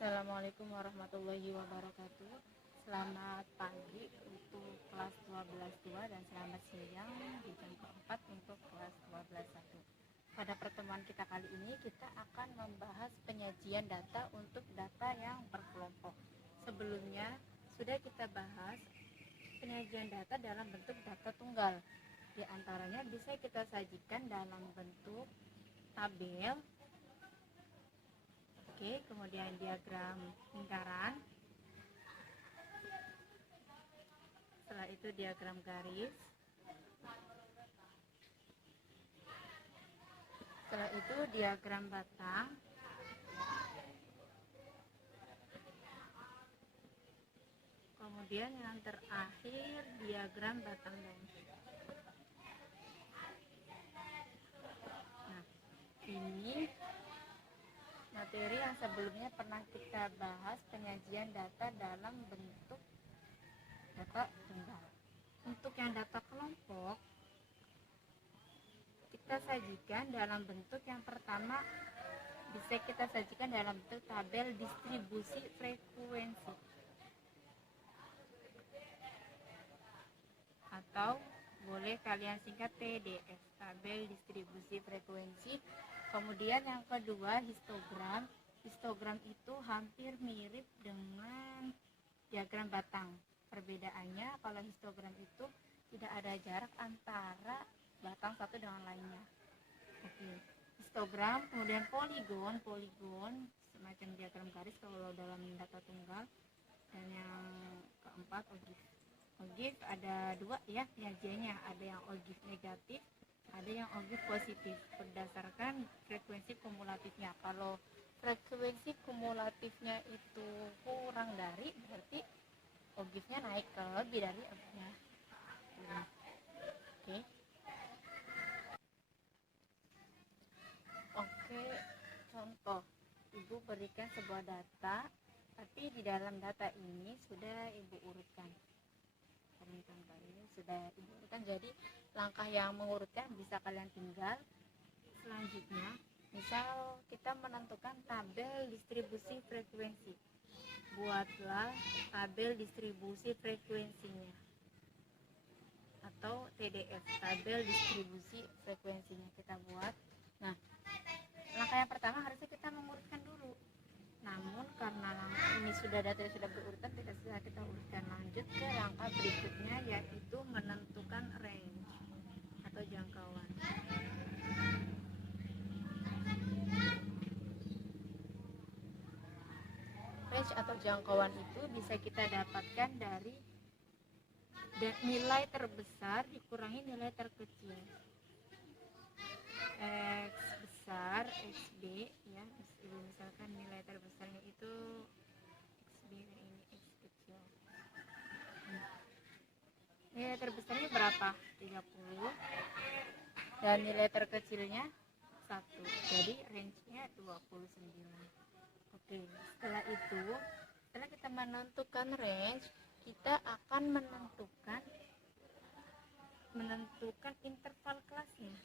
Assalamualaikum warahmatullahi wabarakatuh. Selamat pagi untuk kelas 12-2 dan selamat siang di jam keempat untuk kelas 12-1. Pada pertemuan kita kali ini kita akan membahas penyajian data untuk data yang berkelompok. Sebelumnya sudah kita bahas penyajian data dalam bentuk data tunggal. Di antaranya bisa kita sajikan dalam bentuk tabel. Kemudian diagram lingkaran, setelah itu diagram garis, setelah itu diagram batang, kemudian yang terakhir diagram batang daun. Nah, ini materi yang sebelumnya pernah kita bahas, penyajian data dalam bentuk data tunggal. Untuk yang data kelompok, kita sajikan dalam bentuk yang pertama, bisa kita sajikan dalam bentuk tabel distribusi frekuensi, atau boleh kalian singkat TDF, tabel distribusi frekuensi. Kemudian yang kedua, histogram. Histogram itu hampir mirip dengan diagram batang. Perbedaannya kalau histogram itu tidak ada jarak antara batang satu dengan lainnya. Histogram. Kemudian poligon. Poligon semacam diagram garis kalau dalam data tunggal. Dan yang keempat, ogive. Ogive ada dua ya penyajiannya, ada yang ogive negatif, ada yang ogive positif berdasarkan frekuensi kumulatifnya. Kalau frekuensi kumulatifnya itu kurang dari, berarti ogive-nya naik. Kalau lebih dari, ogive-nya turun. Oke, contoh. Ibu berikan sebuah data, tapi di dalam data ini sudah Ibu urutkan. Contoh ini sudah Ibu urutkan, jadi langkah yang mengurutkan bisa kalian tinggal. Selanjutnya, misal kita menentukan tabel distribusi frekuensi, buatlah tabel distribusi frekuensinya atau TDF, tabel distribusi frekuensinya kita buat. Nah, langkah yang pertama harusnya kita mengurutkan dulu, namun karena ini sudah data sudah berurutan, tidak bisa kita urutkan. Lanjut ke langkah berikutnya, yaitu menentukan range atau jangkauan. Range atau jangkauan itu bisa kita dapatkan dari nilai terbesar dikurangi nilai terkecil. X besar, XB ya, misalkan nilai terbesarnya itu XB, ini X kecil. Nilai terbesarnya berapa? 30. Dan nilai terkecilnya 1. Jadi range-nya 29. Setelah itu, setelah kita menentukan range, kita akan menentukan interval kelasnya.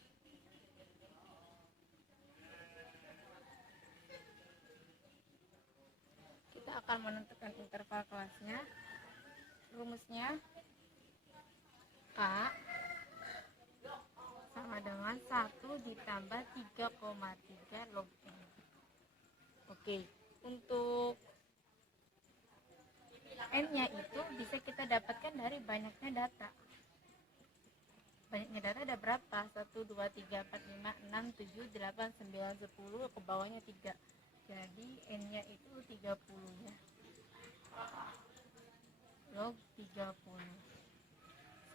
Kita akan menentukan interval kelasnya. Rumusnya K sama dengan 1 ditambah 3,3 log N. Untuk N-nya itu bisa kita dapatkan dari banyaknya data. Banyaknya data ada berapa? 1, 2, 3, 4, 5, 6, 7, 8, 9, 10, ke bawahnya 3. Jadi N-nya itu 30 ya. Log 30.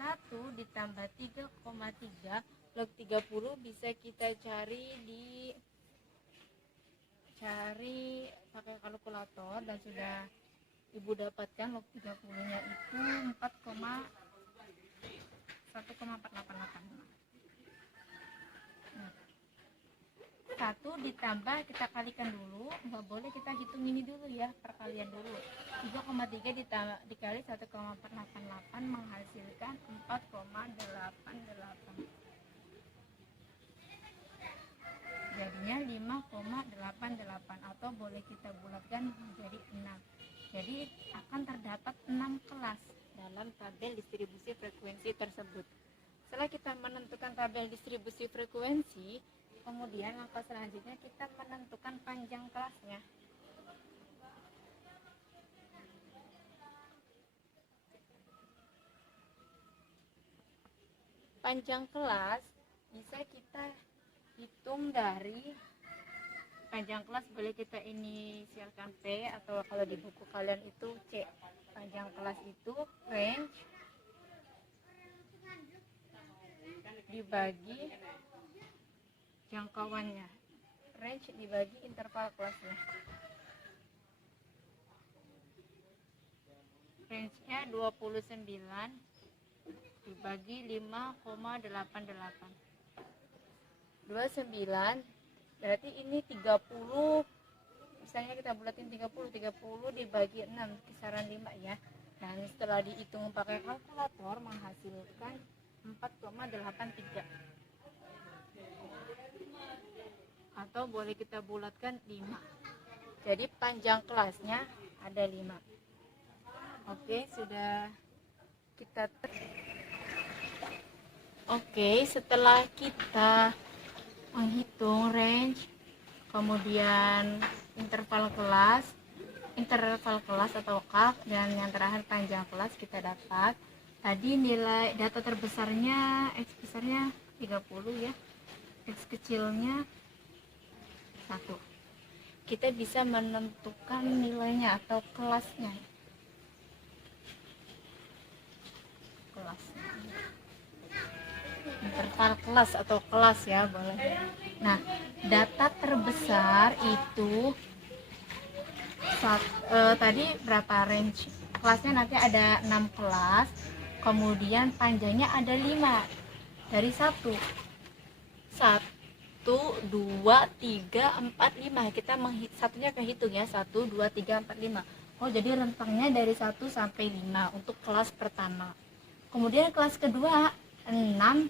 1 ditambah 3,3 log 30 bisa kita cari pakai kalkulator, dan sudah Ibu dapatkan log 30-nya itu 1,488. 1 ditambah, kita kalikan dulu, nggak boleh kita hitung ini dulu ya, perkalian dulu. 3,3 dikali 1,488 menghasilkan 4,88. Jadinya 5,88, atau boleh kita bulatkan menjadi Panjang kelas bisa kita hitung dari panjang kelas, boleh kita inisialkan P atau kalau di buku kalian itu C. Panjang kelas itu range dibagi jangkauannya, range dibagi interval kelasnya. Range-nya 29 dibagi 5,88. 29 berarti ini 30, misalnya kita bulatin 30 dibagi 6, kisaran 5 ya. Dan setelah dihitung pakai kalkulator menghasilkan 4,83, atau boleh kita bulatkan 5. Jadi panjang kelasnya ada 5. Oke, sudah kita setelah kita menghitung range, kemudian interval kelas atau CAF, dan yang terakhir panjang kelas, kita dapat tadi nilai data terbesarnya X besarnya 30 ya, X kecilnya 1. Kita bisa menentukan nilainya atau kelasnya. Interval kelas atau kelas ya, boleh. Nah, data terbesar itu tadi berapa range kelasnya, nanti ada 6 kelas, kemudian panjangnya ada 5 dari 1, 2, 3, 4, 5. Kita satunya kehitung ya, 1, 2, 3, 4, 5. Oh, jadi rentangnya dari 1 sampai 5 untuk kelas pertama. Kemudian kelas kedua 6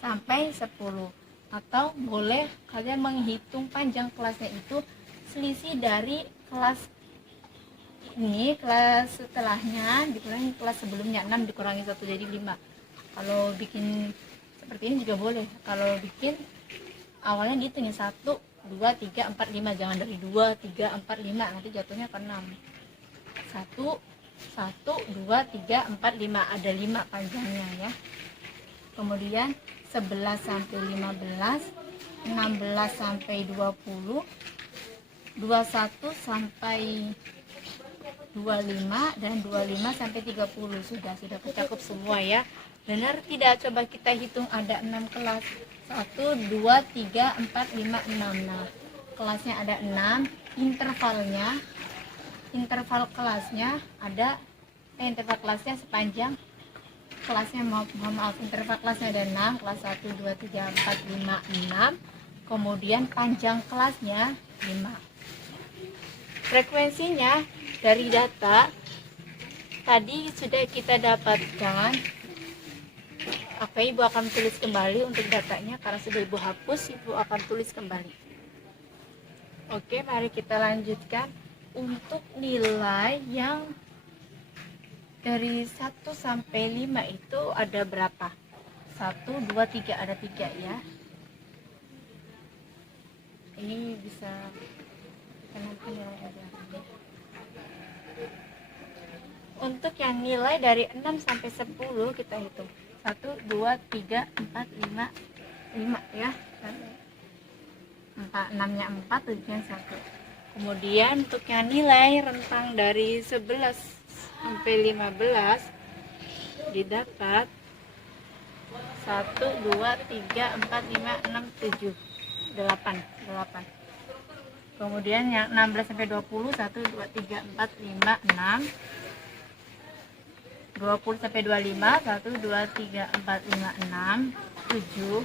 sampai 10, atau boleh kalian menghitung panjang kelasnya itu selisih dari kelas ini, kelas setelahnya dikurangi kelas sebelumnya, 6 dikurangi 1 jadi 5. Kalau bikin seperti ini juga boleh. Kalau bikin awalnya dihitungin 1, 2, 3, 4, 5, jangan dari 2, 3, 4, 5, nanti jatuhnya ke 6. 1, 2, 3, 4, 5, ada 5 panjangnya ya. Kemudian 11 sampai 15, 16 sampai 20, 21 sampai 25, dan 25 sampai 30. Sudah kecakup semua ya. Benar tidak? Coba kita hitung, ada 6 kelas. 1, 2, 3, 4, 5, 6. Nah, kelasnya ada 6, interval kelasnya ada interval kelasnya sepanjang kelasnya, maaf, interval kelasnya ada 6, kelas 1, 2, 3, 4, 5, 6. Kemudian panjang kelasnya 5. Frekuensinya dari data tadi sudah kita dapatkan. Oke, Ibu akan tulis kembali untuk datanya, karena sudah Ibu hapus, Ibu akan tulis kembali. Oke, mari kita lanjutkan. Untuk nilai yang dari 1 sampai 5 itu ada berapa? 1, 2, 3, ada 3 ya. Ini bisa nanti nilai ada. Untuk yang nilai dari 6 sampai 10 kita hitung. 1, 2, 3, 4, 5 ya. 6-nya 4, 7-nya 1. Kemudian untuk yang nilai rentang dari 11 sampai 15 didapat 1, 2, 3, 4, 5, 6, 7, 8. Kemudian yang 16 sampai 20, 1, 2, 3, 4, 5, 6. 20 sampai 25, 1, 2, 3, 4, 5, 6, 7.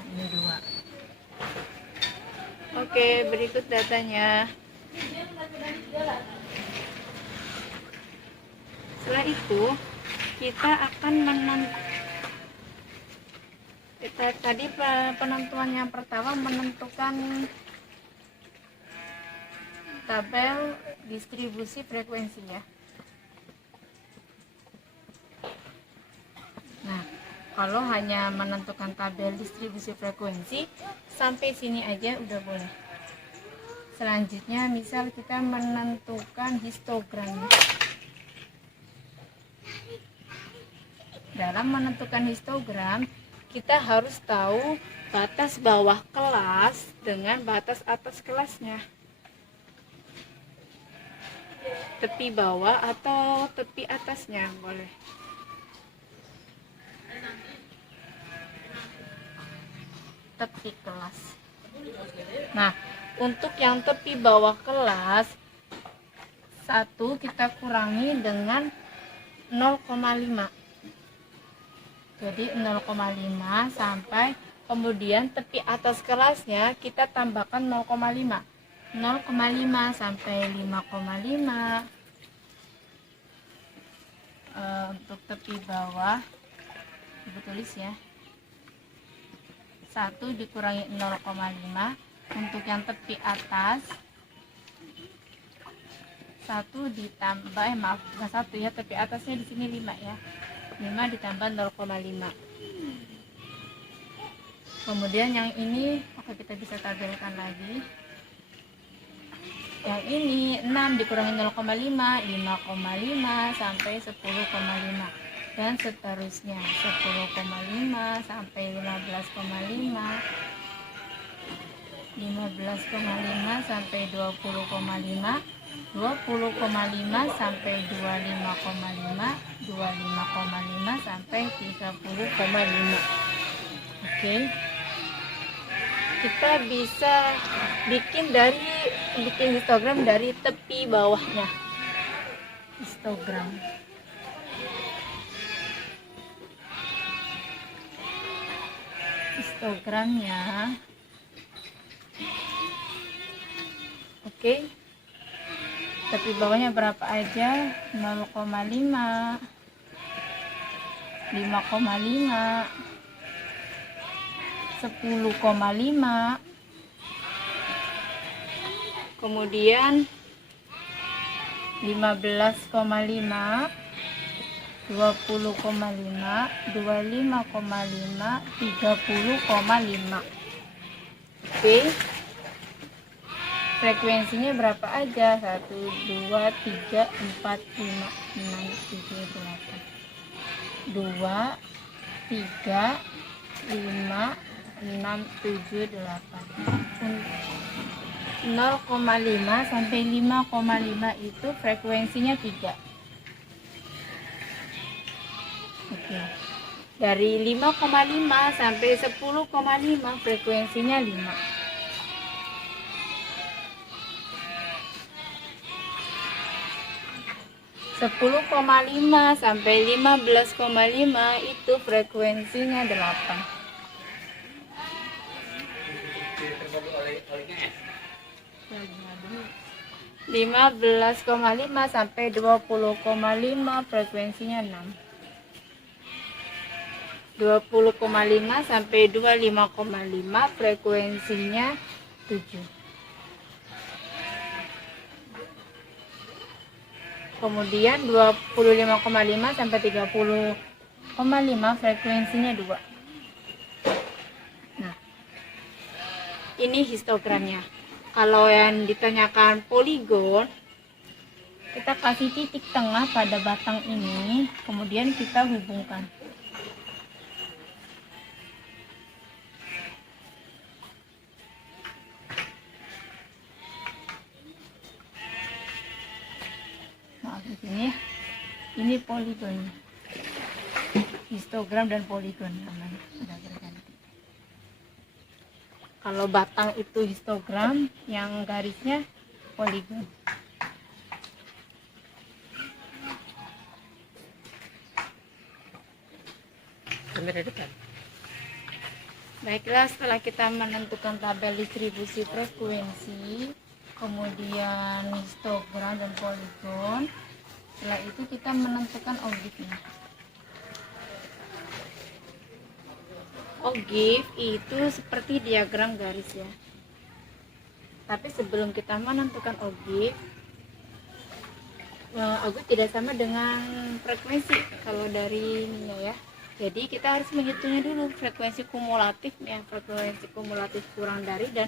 Nah, ini 2. Oke, berikut datanya. Setelah itu kita akan tadi penentuan yang pertama menentukan tabel distribusi frekuensi ya. Nah, kalau hanya menentukan tabel distribusi frekuensi sampai sini aja udah boleh. Selanjutnya misal kita menentukan histogram. dalam menentukan histogram kita harus tahu batas bawah kelas dengan batas atas kelasnya, tepi bawah atau tepi atasnya boleh. Tepi kelas. Nah, untuk yang tepi bawah kelas, 1 kita kurangi dengan 0,5. Jadi 0,5 sampai kemudian tepi atas kelasnya kita tambahkan 0,5. 0,5 sampai 5,5. Untuk tepi bawah ibu tulis ya, 1 dikurangi 0,5. Untuk yang tepi atas 1 ditambah maaf bukan 1 ya, tepi atasnya di sini 5 ya, 5 ditambah 0,5. Kemudian yang ini oke, kita bisa tabelkan lagi. Yang ini 6 dikurangi 0,5, 5,5 sampai 10,5 dan seterusnya, 10,5 sampai 15,5, 15,5 sampai 20,5, 20,5 sampai 25,5, 25,5 sampai 30,5. Oke. Kita bisa bikin histogram dari tepi bawahnya. Histogramnya oke. Tepi bawahnya berapa aja? 0,5, 5,5, 10,5, kemudian 15,5, 20,5, 25,5, 30,5. Oke. Frekuensinya berapa aja? 1, 2, 3, 4, 5, 6, 7, 8. 2, 3, 5, 6, 7, 8. 0,5 sampai 5,5 itu frekuensinya 3. Oke. Dari 5,5 sampai 10,5 frekuensinya 5. Sepuluh koma lima sampai 15,5 itu frekuensinya 8. 15,5 sampai 20,5 frekuensinya 6. 20,5 sampai 25,5 frekuensinya 7. Kemudian 25,5 sampai 30,5 frekuensinya 2. Nah, ini histogramnya. Kalau yang ditanyakan poligon, kita kasih titik tengah pada batang ini, kemudian kita hubungkan. Maaf di sini, ini poligon, histogram dan poligon namanya sudah berganti. Kalau batang itu histogram, yang garisnya poligon. Baiklah, setelah kita menentukan tabel distribusi frekuensi, kemudian histogram dan poligon, setelah itu kita menentukan objeknya. Ogif itu seperti diagram garis ya. Tapi sebelum kita menentukan ogif, ogif tidak sama dengan frekuensi kalau dari ini ya. Jadi kita harus menghitungnya dulu frekuensi kumulatif ya, frekuensi kumulatif kurang dari dan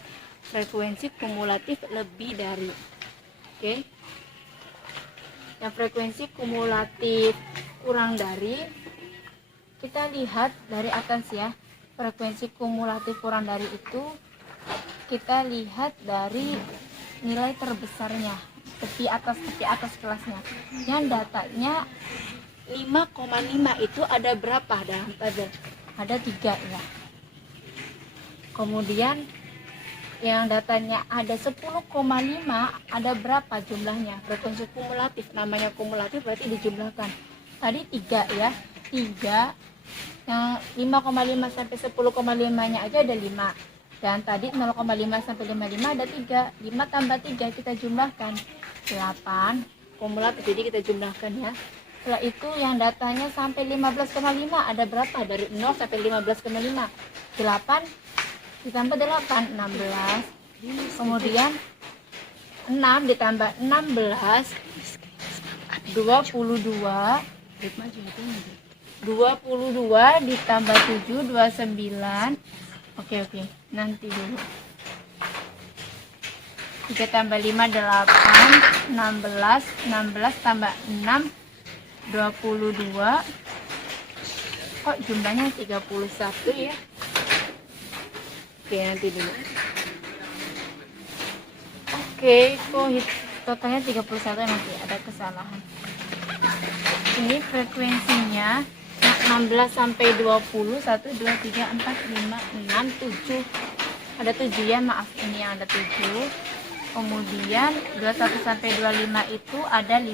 frekuensi kumulatif lebih dari. Oke. Yang frekuensi kumulatif kurang dari kita lihat dari atas ya, frekuensi kumulatif kurang dari itu kita lihat dari nilai terbesarnya, tepi atas kelasnya. Yang datanya 5,5 itu ada berapa? Ada 3 ya. Kemudian yang datanya ada 10,5 ada berapa jumlahnya? Frekuensi kumulatif, namanya kumulatif berarti dijumlahkan. Tadi 3 ya, 3 yang 5,5 sampai 10,5 nya aja ada 5, dan tadi 0,5 sampai 55 ada 3. 5 tambah 3 kita jumlahkan 8 kumulatif, jadi kita jumlahkan ya. Setelah itu yang datanya sampai 15,5 ada berapa? Dari 0 sampai 15,5, 8 ditambah 8, 16. Kemudian 6 ditambah 16, 22. 22 ditambah 7, 29. Oke, nanti dulu. 3 tambah 5, 8, 16. 16 tambah 6, 22. Kok jumlahnya 31 ya? Oke, nanti dulu. Oke, kok totalnya 31, nanti ada kesalahan. Ini frekuensinya 16 sampai 20, 1, 2, 3, 4, 5, 6, 7. Ada 7 ya, maaf, ini yang ada 7. Kemudian 21 sampai 25 itu ada 5.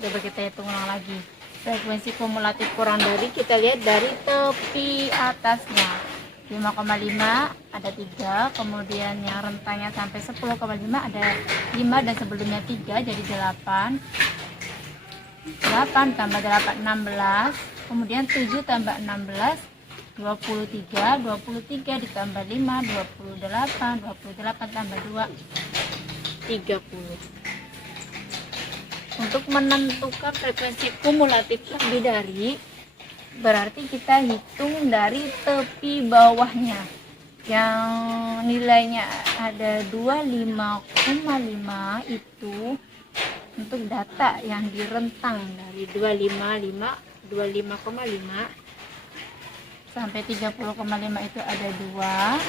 Coba kita hitung ulang lagi. Frekuensi kumulatif kurang dari, kita lihat dari tepi atasnya 5,5 ada 3, kemudian yang rentangnya sampai 10,5 ada 5 dan sebelumnya 3 jadi 8. 8 tambah 8 16, kemudian 7 tambah 16 23, 23 ditambah 5 28, 28 tambah 2 30. Untuk menentukan frekuensi kumulatif lebih dari, berarti kita hitung dari tepi bawahnya yang nilainya ada 25,5 itu untuk data yang direntang dari 25,5 sampai 30,5 itu ada 2.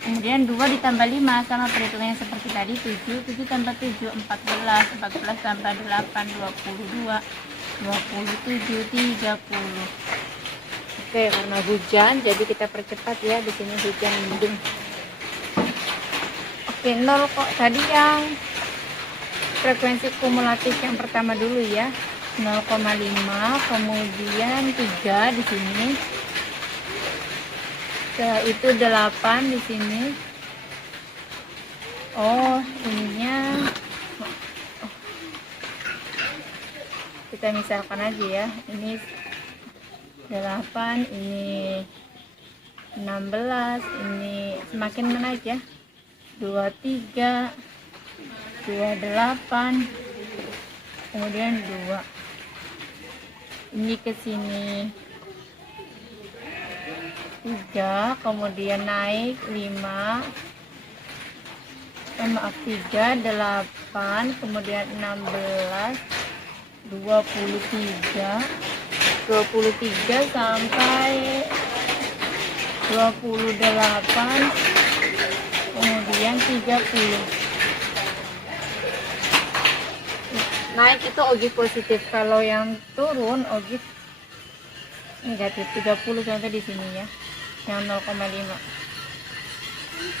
Kemudian 2 ditambah 5 sama perhitungannya seperti tadi, 7. 7 tambah 7 14. 14 tambah 8 22. 27 30. Oke, karena hujan jadi kita percepat ya, di sini hujan mendung. Oke, 0 kok tadi yang frekuensi kumulatif yang pertama dulu ya, 0,5, kemudian 3 di sini. Setelah itu 8 di sini. Oh, ininya kita misalkan aja ya, ini 8, ini 16, ini semakin menaik ya, 23, 28, kemudian 2, ini ke sini 3, kemudian naik 5, maaf 3, 8, kemudian 16, 23 sampai 28, kemudian 30. Naik itu ogif positif, kalau yang turun ogif negatif. 30 contoh di sini ya, yang 0,5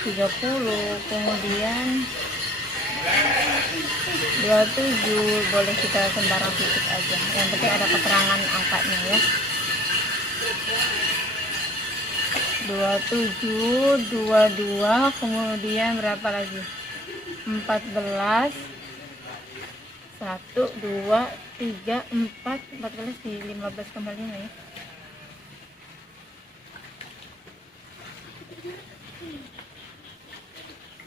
30, kemudian 27, boleh kita sembarang titik aja, yang penting ada keterangan angkanya ya. 27, 22, kemudian berapa lagi, 14, 1, 2, 3, 4, 14 di 15,5 ya.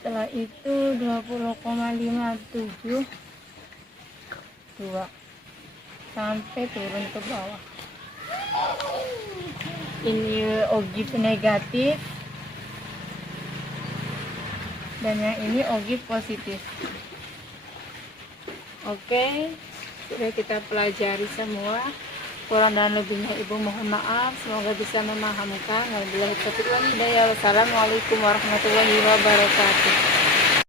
Setelah itu 20,57, 2 sampai turun ke bawah. Ini ogif negatif dan yang ini ogif positif. Oke, sudah kita pelajari semua. Kurang dan lebihnya Ibu mohon maaf. Semoga bisa memahamkan. Wabillahi taufiq wal hidayah. Wassalamualaikum warahmatullahi wabarakatuh.